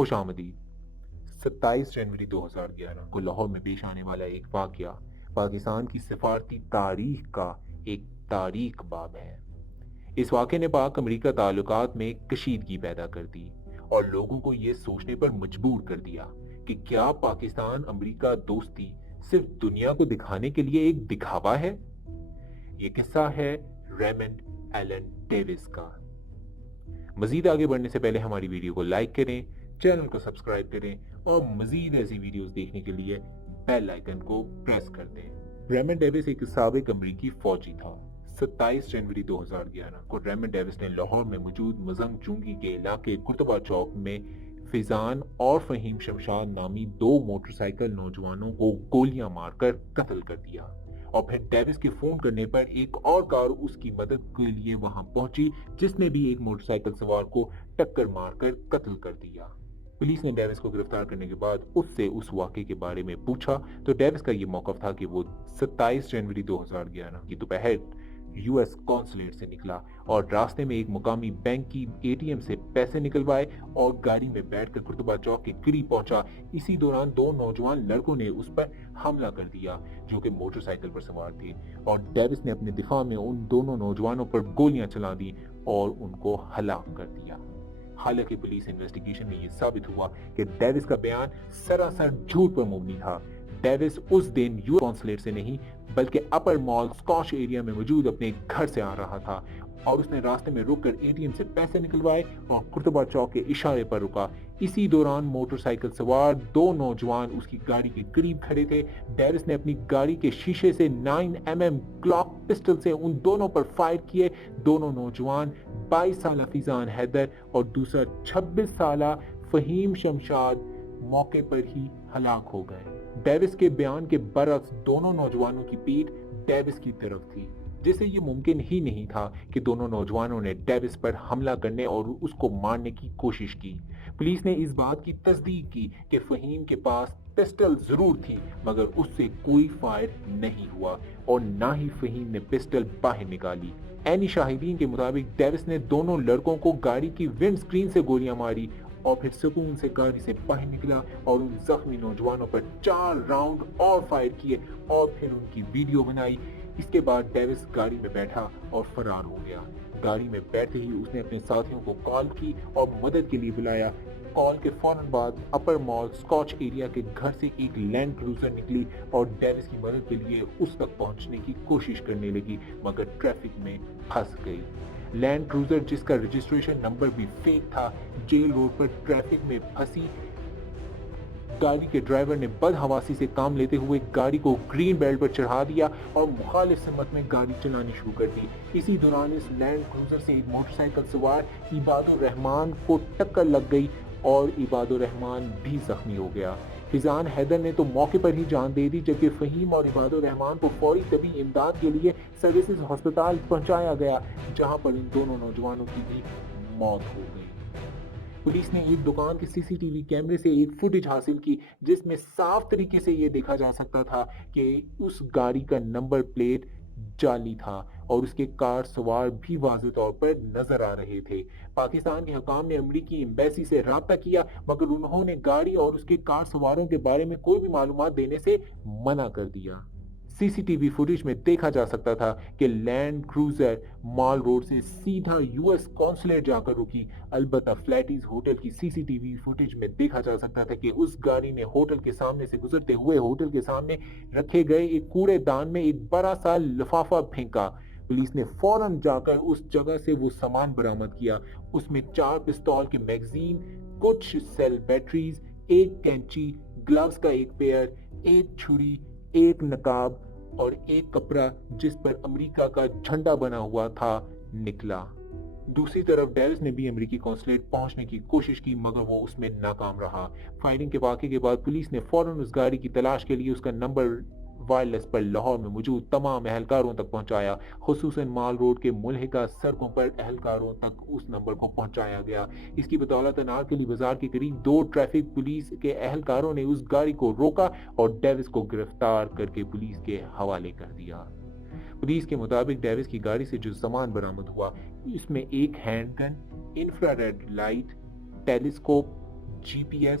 خوش آمدید۔ 27 جنوری 2011 کو لاہور میں پیش آنے والا ایک واقعہ پاکستان کی سفارتی تاریخ کا ایک تاریخ باب ہے۔ اس واقعے نے پاک امریکہ تعلقات میں کشیدگی پیدا کر دی اور لوگوں کو یہ سوچنے پر مجبور کر دیا کہ کیا پاکستان امریکہ دوستی صرف دنیا کو دکھانے کے لیے ایک دکھاوا ہے؟ یہ قصہ ہے ریمنڈ ایلن ڈیوس کا۔ مزید آگے بڑھنے سے پہلے ہماری ویڈیو کو لائک کریں، چینل کو سبسکرائب کریں اور مزید ایسی ویڈیوز دیکھنے کے لیے بیل آئیکن کو پریس کر دیں۔ ریمنڈ ڈیوس ایک سابق امریکی فوجی تھا۔ 27 جنوری 2011 کو ریمنڈ ڈیوس نے لاہور میں موجود مزنگ چونگی کے علاقے قرطبہ چوک میں فیضان اور فہیم شمشاد نامی 2 موٹر سائیکل نوجوانوں کو گولیاں مار کر قتل کر دیا، اور پھر ڈیوس کے فون کرنے پر ایک اور کار اس کی مدد کے لیے وہاں پہنچی جس نے بھی ایک موٹر سائیکل سوار کو ٹکر مار کر قتل کر دیا۔ پولیس نے ڈیوس کو گرفتار کرنے کے بعد اس سے اس واقعے کے بارے میں پوچھا تو ڈیوس کا یہ موقف تھا کہ وہ 27 جنوری 2011 کی دوپہر یو ایس کونسلیٹ سے نکلا اور راستے میں ایک مقامی بینک کی اے ٹی ایم سے پیسے نکلوائے اور گاڑی میں بیٹھ کر قرطبہ چوک کے قریب پہنچا۔ اسی دوران 2 نوجوان لڑکوں نے اس پر حملہ کر دیا جو کہ موٹر سائیکل پر سوار تھے، اور ڈیوس نے اپنے دفاع میں ان دونوں نوجوانوں پر گولیاں چلا دی اور ان کو ہلاک کر دیا۔ حالانکہ پولیس انویسٹیگیشن میں یہ ثابت ہوا کہ ڈیوس کا بیان سراسر جھوٹ پر مبنی تھا۔ ڈیوس اس دن یو کونسلیٹ سے نہیں بلکہ اپر مال اسکاچ ایریا میں موجود اپنے گھر سے آ رہا تھا، اور اس نے راستے میں رک کر اے ٹی ایم سے پیسے نکلوائے اور قرطبہ چوک کے اشارے پر رکا۔ اسی دوران موٹر سائیکل سوار 2 نوجوان اس کی گاڑی کے قریب کھڑے تھے۔ ڈیوس نے اپنی گاڑی کے شیشے سے 9mm گلاک پسٹل سے ان دونوں پر فائر کیے۔ دونوں نوجوان 22 سالہ فیضان حیدر اور دوسرا 26 سالہ فہیم شمشاد موقع پر ہی ہلاک ہو گئے۔ ڈیوس کے بیان کے برعکس دونوں نوجوانوں کی پیٹھ ڈیوس کی طرف تھی، جس سے یہ ممکن ہی نہیں تھا کہ دونوں نوجوانوں نے ڈیوس پر حملہ کرنے اور اس کو مارنے کی کوشش کی۔ پولیس نے اس بات کی تصدیق کی کہ فہیم کے پاس پسٹل ضرور تھی مگر اس سے کوئی فائر نہیں ہوا اور نہ ہی فہیم نے پسٹل باہر نکالی۔ عینی شاہدین کے مطابق ڈیوس نے دونوں لڑکوں کو گاڑی کی ونڈ سکرین سے گولیاں ماری اور پھر سکون سے گاڑی سے باہر نکلا اور ان زخمی نوجوانوں پر 4 راؤنڈ اور فائر کیے اور پھر ان کی ویڈیو بنائی۔ اس کے بعد ڈیوس گاڑی میں بیٹھا اور فرار ہو گیا۔ گاڑی میں بیٹھتے ہی اس نے اپنے ساتھیوں کو کال کی اور مدد کے لیے بلایا۔ کال کے فوراً بعد اپر مال اسکاچ ایریا کے گھر سے ایک لینڈ کروزر نکلی اور ڈیوس کی مدد کے لیے اس تک پہنچنے کی کوشش کرنے لگی مگر ٹریفک میں پھنس گئی۔ لینڈ کروزر جس کا رجسٹریشن نمبر بھی فیک تھا، جیل روڈ پر ٹریفک میں پھنسی۔ گاڑی کے ڈرائیور نے بدحواسی سے کام لیتے ہوئے گاڑی کو گرین بیلٹ پر چڑھا دیا اور مخالف سمت میں گاڑی چلانی شروع کر دی۔ اسی دوران اس لینڈ کروزر سے ایک موٹر سائیکل سوار عباد الرحمان کو ٹکر لگ گئی اور عباد الرحمان بھی زخمی ہو گیا۔ فیضان حیدر نے تو موقع پر ہی جان دے دی جبکہ فہیم اور عباد الرحمان کو فوری طبی امداد کے لیے سروسز ہسپتال پہنچایا گیا جہاں پر ان دونوں نوجوانوں کی بھی موت ہو گئی۔ پولیس نے ایک دکان کے سی سی ٹی وی کیمرے سے ایک فوٹیج حاصل کی جس میں صاف طریقے سے یہ دیکھا جا سکتا تھا کہ اس گاڑی کا نمبر پلیٹ جعلی تھا اور اس کے کار سوار بھی واضح طور پر نظر آ رہے تھے۔ پاکستان کے حکام نے امریکی ایمبیسی سے رابطہ کیا مگر انہوں نے گاڑی اور اس کے کار سواروں کے بارے میں کوئی بھی معلومات دینے سے منع کر دیا۔ سی سی ٹی وی فوٹیج میں دیکھا جا سکتا تھا کہ لینڈ کروزر مال روڈ سے سیدھا یو ایس کونسلیٹ جا کر رکی۔ البتہ فلیٹیز ہوٹل کی سی سی ٹی وی فوٹیج میں دیکھا جا سکتا تھا کہ اس گاڑی نے ہوٹل کے سامنے سے گزرتے ہوئے ہوٹل کے سامنے رکھے گئے ایک کوڑے دان میں ایک بڑا سا لفافہ پھینکا۔ پولیس نے فوراً جا کر اس جگہ سے وہ سامان برآمد کیا۔ اس میں 4 پستول کے میگزین، کچھ سیل بیٹریز، ایک کینچی، گلوز کا ایک پیئر، ایک چھری، ایک نقاب اور ایک کپڑا جس پر امریکہ کا جھنڈا بنا ہوا تھا نکلا۔ دوسری طرف ڈیوس نے بھی امریکی کونسلیٹ پہنچنے کی کوشش کی مگر وہ اس میں ناکام رہا۔ فائرنگ کے واقعے کے بعد پولیس نے فوراً اس گاڑی کی تلاش کے لیے اس کا نمبر وائرلیس پر لاہور میں موجود تمام اہلکاروں تک پہنچایا، خصوصاً مال روڈ کے ملحقہ سڑکوں پر اہلکاروں تک اس نمبر کو پہنچایا گیا۔ اس کی بدولت انارکلی بازار کے قریب 2 ٹریفک پولیس کے اہلکاروں نے اس گاڑی کو روکا اور ڈیوس کو گرفتار کر کے پولیس کے حوالے کر دیا۔ پولیس کے مطابق ڈیوس کی گاڑی سے جو سامان برآمد ہوا اس میں ایک hand gun, infrared light, telescope, GPS,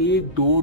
1-2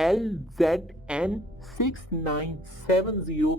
LZN 6970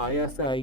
ISI